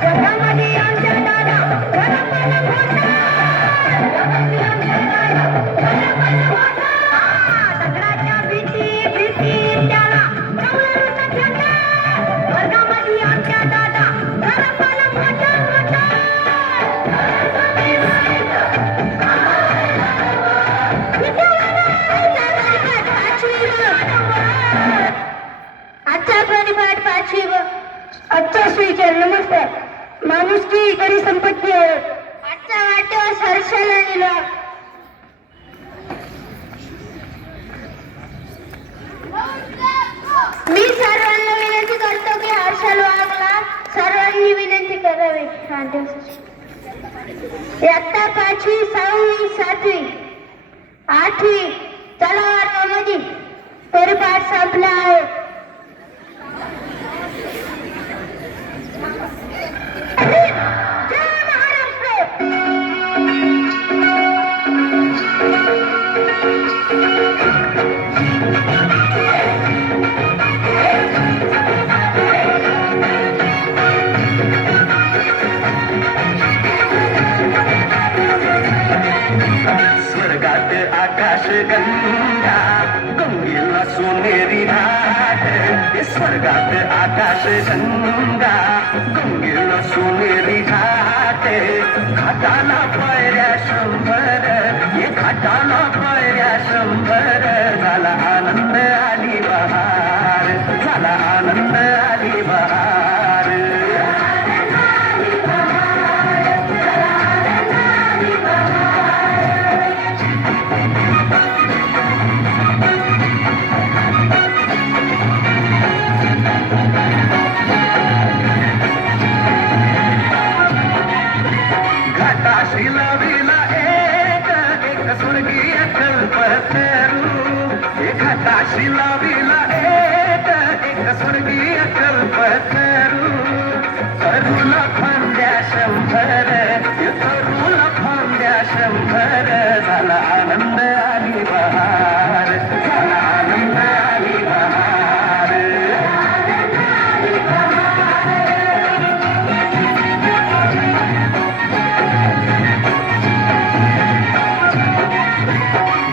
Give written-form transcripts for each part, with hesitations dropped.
जगामध्ये आमच्या दादा घरापाला मोठा. दगडाच्या भीती त्याला कवळाचा झेंडा. वर्गामध्ये आमच्या दादा घरापाला मोठा मोठा. आजचा परिपाठ पाचवी व आजचा सुविचार. नमस्कार. माणुसकी खरी संपत्ती आहे. आजचा वाटव हर्षाला दिला. मी सर्वांना विनंती करतो की हर्षल वागला सर्वांनी विनंती करावी. इयत्ता 5वी 6वी 7वी 8वी चला वर्गामध्ये परिपाठ संपला आहे. जय महाराष्ट्र. स्वर्गात आकाश गंगा गंगेला सोनेरी घाट. स्वर्गात आकाश गंगा गंगेला सोनेरी घाट. घाटाला पायऱ्या 100 घाटाला पायऱ्या 100. झाला आनंद आली बहार. झाला आनंद आली बहार. घाटाशी लाविला एक स्वर्गीय कल्पतरू. घाटाशी लाविला एक स्वर्गीय कल्पतरू. तरुला फांद्या 100 तरुला फांद्या 100. झाला आनंद आली बहार. झाला आनंद आली बहार.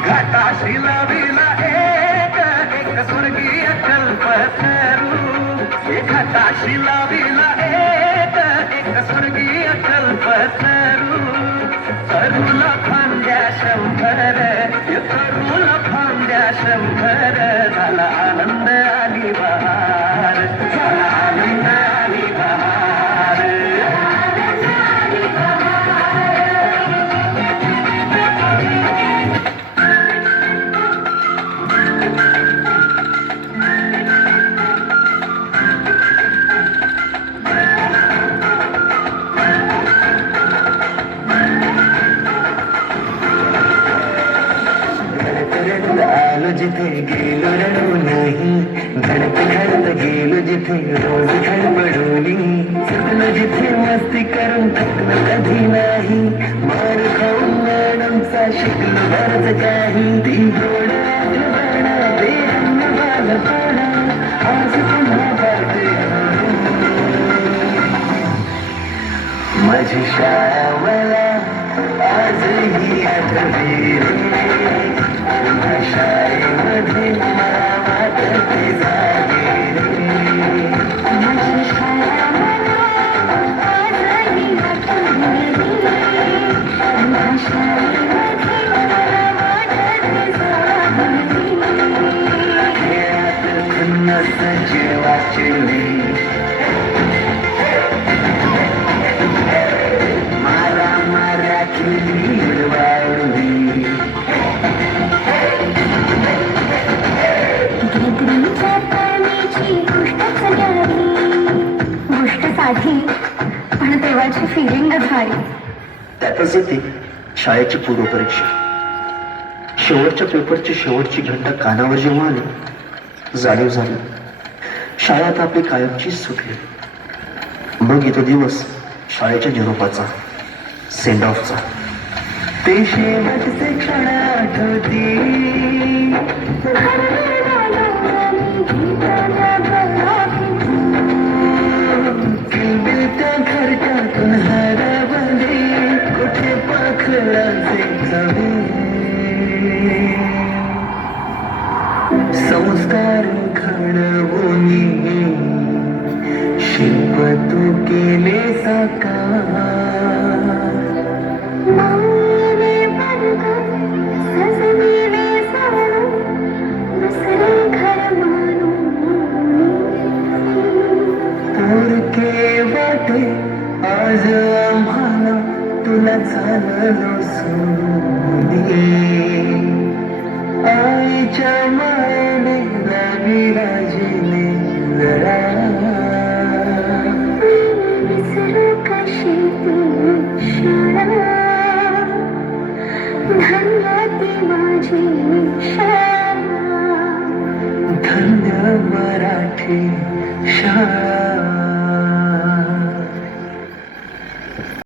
घाटाशी लाविला एक स्वर्गीय कल्पतरू. घाटाशी लाविला एक स्वर्गीय कल्पतरू. तरुला फांद्या 100 तरुला फांद्या 100. झाला आनंद आली बहार. झाला आनंद आली बहार. आलो जिथे गेलो रडू नाही. घडत घडत गेलो जिथे रोज खडबडोली. चुकलो जिथे मस्ती करून थकलो कधी नाही. मार खाऊन मॅडमचा शिकलो बरंच काही. ती गोड आठवण बेरंग बालपणा आज पुन्हा वाटते. माझी शाळा मला आजही आठवते रे. शाळेमध्ये मला वाटते जागे रे. माझी शाळा मला आजही आठवते रे. माझ्या शाळेमध्ये मला वाटते जागे रे. खेळात खुन्नस जेव्हा चिडली. मारा मारा केली उडवाउडवी. गोष्ट साधी पण तेव्हाची फिलिंगच भारी. त्यातच येते शाळेची पूर्वपरीक्षा. शेवटच्या पेपरची शेवटची घंटा कानावर जेव्हा आली जाणीव झाली शाळेत आपली कायमचीच सुटली. मग येतो दिवस शाळेच्या निरोपाचा, सेंड ऑफचा. ते शेवटचे क्षण आठवती. स्वप्न तू केले साकार. मौने वर्ग सजलेले सावळं दुसरे घर मानून पोरके वाटे आज आम्हाला तुला चाललो सोडून. आईच्या मायने रविराजीने जरा विसरू कशी ती शाळा धन्य ती माझी शाळा. धन्य मराठी शाळा.